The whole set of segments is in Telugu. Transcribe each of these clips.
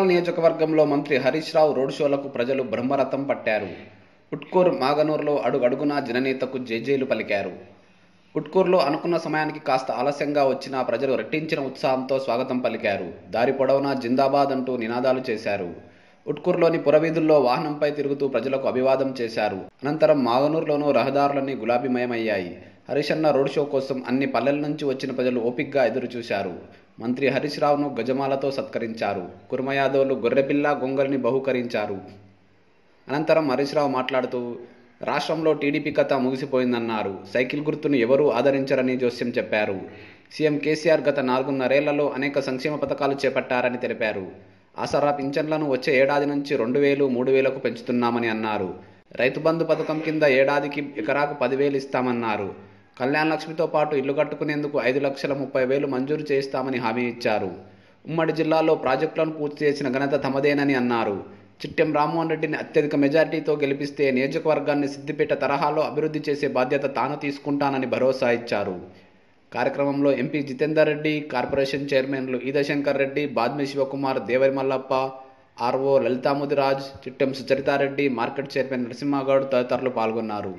కొడంగల్ నియోజకవర్గంలో మంత్రి హరీష్ రావు రోడ్ షోలకు ప్రజలు బ్రహ్మరథం పట్టారు. ఉట్కూరు మాగనూరులో అడుగడుగునా జననేతకు జేజేలు పలికారు. ఉట్కూరులో అనుకున్న సమయానికి కాస్త ఆలస్యంగా వచ్చిన ప్రజలు రెట్టించిన ఉత్సాహంతో స్వాగతం పలికారు. దారి పొడవునా జిందాబాద్ అంటూ నినాదాలు చేశారు. ఉట్కూరులోని పురవీధుల్లో వాహనంపై తిరుగుతూ ప్రజలకు అభివాదం చేశారు. అనంతరం మాగనూరులోనూ రహదారులన్నీ గులాబీమయమయ్యాయి. హరీష్ అన్న రోడ్ షో కోసం అన్ని పల్లెల నుంచి వచ్చిన ప్రజలు ఓపిగ్గా ఎదురుచూశారు. మంత్రి హరీష్ రావును గజమాలతో సత్కరించారు. కుర్మ యాదవులు గొర్రెపిల్ల గొంగల్ని బహుకరించారు. అనంతరం హరీష్ రావు మాట్లాడుతూ రాష్ట్రంలో టీడీపీ కథ ముగిసిపోయిందన్నారు. సైకిల్ గుర్తును ఎవరూ ఆదరించరని జోస్యం చెప్పారు. సీఎం కేసీఆర్ గత 4.5 అనేక సంక్షేమ పథకాలు చేపట్టారని తెలిపారు. ఆసరా పింఛన్లను వచ్చే ఏడాది నుంచి 2,000, 3,000కు పెంచుతున్నామని అన్నారు. రైతు బంధు పథకం కింద ఏడాదికి ఎకరాకు 10,000 ఇస్తామన్నారు. కళ్యాణ లక్ష్మితో పాటు ఇల్లు కట్టుకునేందుకు 5,30,000 మంజూరు చేయిస్తామని హామీ ఇచ్చారు. ఉమ్మడి జిల్లాలో ప్రాజెక్టులను పూర్తి చేసిన ఘనత తమదేనని అన్నారు. చిట్టెం రామ్మోహన్ రెడ్డిని అత్యధిక మెజార్టీతో గెలిపిస్తే నియోజకవర్గాన్ని సిద్దిపేట తరహాలో అభివృద్ధి చేసే బాధ్యత తాను తీసుకుంటానని భరోసా ఇచ్చారు. కార్యక్రమంలో ఎంపీ జితేందర్ రెడ్డి, కార్పొరేషన్ చైర్మన్లు Edashankar Reddy, Badmi Shivakumar, Devari Mallappa, RO Lalitha Mudiraj, Chittem Sucharitha Reddy, market chairman Narasimha Goud తదితరులు పాల్గొన్నారు.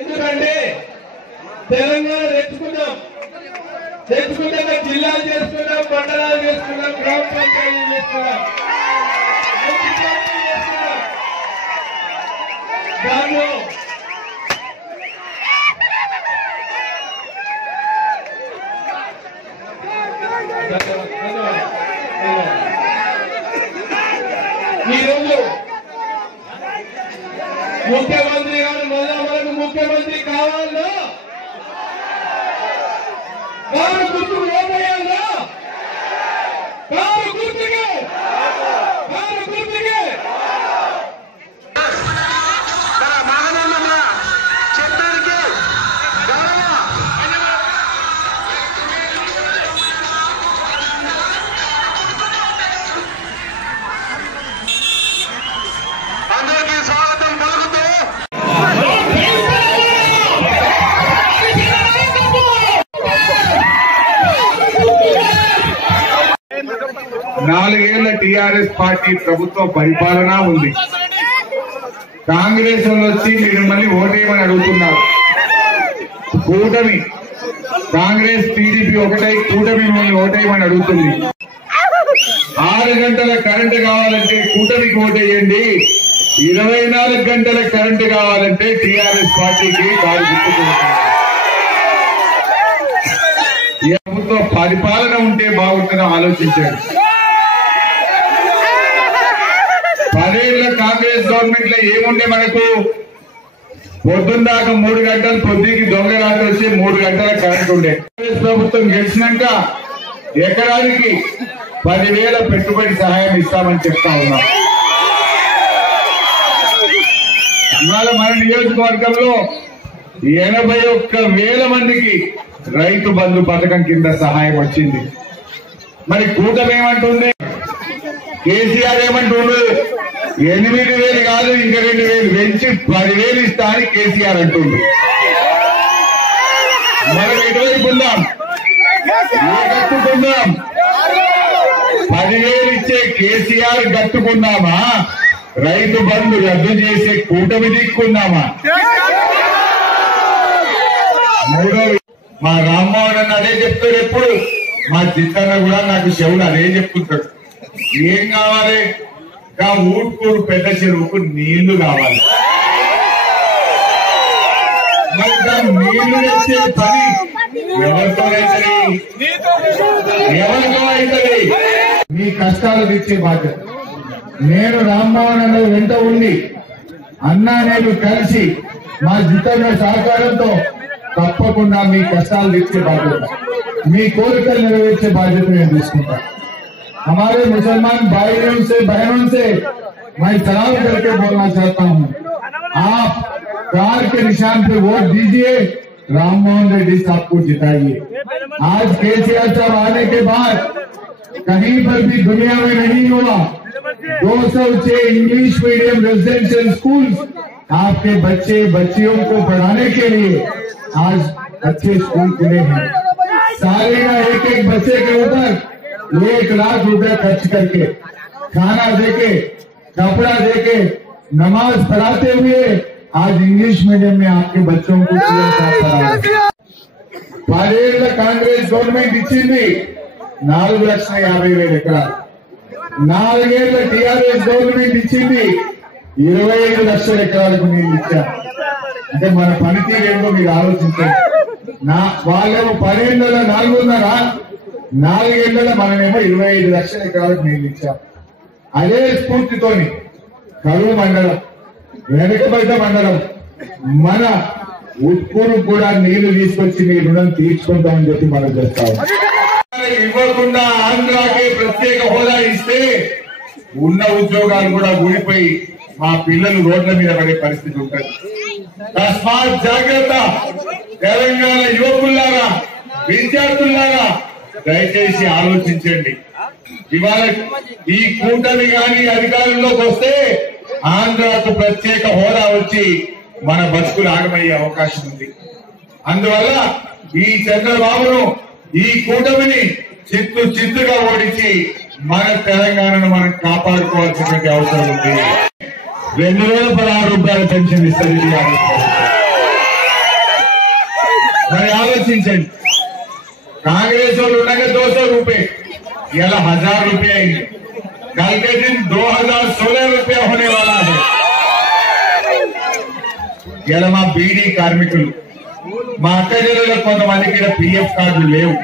ఎందుకంటే తెలంగాణ తెచ్చుకుంటే జిల్లాలు చేసుకున్నాం, మండలాలు చేసుకున్నాం, గ్రామ పంచాయతీలు చేసుకున్నాం. దానిలో ఈరోజు ముఖ్యమంత్రి గారు మనకు ముఖ్యమంత్రి కావాలా, కారు గుర్తు ఓటేయాలా, కారు గుర్తుకే నాలుగేళ్ల టీఆర్ఎస్ పార్టీ ప్రభుత్వ పరిపాలన ఉంది. కాంగ్రెస్ వాళ్ళు వచ్చి మిమ్మల్ని ఓటేయమని అడుగుతున్నారు. కూటమి కాంగ్రెస్ టీడీపీ ఒకటై కూటమి మిమ్మల్ని ఓటేయమని అడుగుతుంది. 6 గంటల కరెంటు కావాలంటే కూటమికి ఓటేయండి, 24 గంటల కరెంటు కావాలంటే టీఆర్ఎస్ పార్టీకి కారు గుర్తుకుంటుంది. ఈ ప్రభుత్వ పరిపాలన ఉంటే బాగుంటుందో ఆలోచించాడు. 10 ఏళ్ల కాంగ్రెస్ గవర్నమెంట్ లో ఏముండే, మనకు పొద్దున్న దాకా 3 గంటలు, పొద్దుకి దొంగ రాత్రి వచ్చి 3 గంటల కరెంట్ ఉండే. కాంగ్రెస్ ప్రభుత్వం గెలిచినాక ఎకరానికి 10,000 పెట్టుబడి సహాయం ఇస్తామని చెప్తా ఉన్నాం. ఇవాళ మన నియోజకవర్గంలో 81,000 మందికి రైతు బంధు పథకం కింద సహాయం వచ్చింది. మరి కూటమి ఏమంటుంది, కేసీఆర్ ఏమంటుండ్రు, 8,000 కాదు ఇంకా 2,000 పెంచి 10,000 ఇస్తా అని కేసీఆర్ అంటుండ్రు. మనం ఎటువైపు ఉందాం, గట్టుకుందాం? 10,000 ఇచ్చే కేసీఆర్ గట్టుకుందామా, రైతు బంధు రద్దు చేసే కూటమి దిక్కుందామా? మూడోది మా రామ్మోహన్ అన్న అదే చెప్తాడు ఎప్పుడు, మా చిత్తన్న కూడా నాకు చెవులు అదే చెప్తుంటాడు. ఏం కావాలి, ఊట్కూరు పెద్ద చెరువుకు నీళ్లు కావాలి. మరి దాని నీళ్లు తెచ్చే పని ఎవరితో అవుతుంది? మీ కష్టాలు తెచ్చే బాధ్యత నేను రామ్మోహన్ అన్న వెంట ఉండి అన్నా నేను కలిసి మా జితన్న సహకారంతో తప్పకుండా మీ కష్టాలు తీర్చే బాధ్యత, మీ కోరికలు నెరవేర్చే బాధ్యత నేను తీసుకుంటా. हमारे मुसलमान भाइयों से बहनों से मैं सलाम करके बोलना चाहता हूँ, आप कार के निशान पे वोट दीजिए, राममोहन रेड्डी साहब को जिताइए। आज केसीआर साहब आने के बाद कहीं पर भी दुनिया में नहीं हुआ 206 इंग्लिश मीडियम रेजिडेंशियल स्कूल आपके बच्चे बच्चियों को पढ़ाने के लिए आज अच्छे स्कूल खुले हैं। सारे का एक एक बच्चे के ऊपर 1 लाख रुपए खर्च करके खाना देके कपड़ा देके नमाज पढ़ाते हुए आज इंग्लिश मीडियम में आपके बच्चों को पढ़ा। कांग्रेस गवर्नमेंट इच्छिंदी 4,50,000 ఎకరాలు, 4 ఏళ్ల టీఆర్ఎస్ గవర్నమెంట్ ఇచ్చింది 25 లక్షల ఎకరాలకు నీళ్లు ఇచ్చారు. అంటే మన పనితీరు ఏంటో మీరు ఆలోచించండి. వాళ్ళేమో 10 ఏళ్ల 4.5, 4 ఏళ్ల మనమేమో 25 లక్షల ఎకరాలకు నీళ్లు ఇచ్చాం. అదే స్ఫూర్తితోని కరువు మండలం, వెనుకబడ్డ మండలం మన ఉట్కూరు కూడా నీళ్లు తీసుకొచ్చి మీ రుణం తీర్చుకుంటామని చెప్పి మనం చెప్తాం. ఇవ్వకుండా ఆంధ్రాకి ప్రత్యేక హోదా ఇస్తే ఉన్న ఉద్యోగాలు కూడా ఊడిపోయి మా పిల్లలు రోడ్ల మీద పడే పరిస్థితి ఉంటుంది. తస్మాత్ జాగ్రత్త. తెలంగాణ యువకులారా, విద్యార్థులారా దయచేసి ఆలోచించండి. ఇవాళ ఈ కూటమి గాని అధికారంలోకి వస్తే ఆంధ్రాకు ప్రత్యేక హోదా వచ్చి మన బతుకులు ఆగమయ్యే అవకాశం ఉంది. అందువల్ల ఈ చంద్రబాబును, ఈ కూటమిని చిత్తుగా ఓడించి మన తెలంగాణను మనం కాపాడుకోవాల్సినటువంటి అవసరం ఉంది. 2,016 రూపాయల పెన్షన్ ఇస్తుంది. మరి ఆలోచించండి. कांग्रेस और उन्होंने 200 रुपए, ये 1,000 रुपए आएंगे। कल के दिन 2,016 रुपया होने वाला है। ఇలా మా బీడీ కార్మికులు, మా అక్క చెల్లెలకు కొంతమందికి పిఎఫ్ కార్డులు లేవు,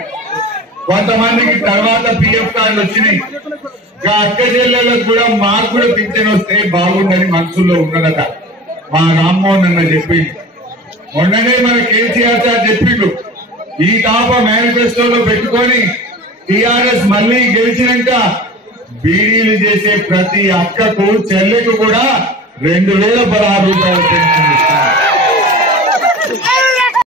కొంతమందికి తర్వాత పిఎఫ్ కార్డులు వచ్చినాయి. అక్క చెల్లెలకు కూడా మాకు కూడా పింఛన్ వస్తే బాగుందని మనసులో ఉన్నదట. మా రామ్మోహన్ అన్న చెప్పింది. మొన్ననే మన కేసీఆర్ సార్ చెప్పిండు, ఈ తాప మేనిఫెస్టోలో పెట్టుకొని టీఆర్ఎస్ మళ్లీ గెలిచినాక బీడీలు చేసే ప్రతి అక్కకు చెల్లెకు కూడా 2,016 రూపాయలు పెన్షన్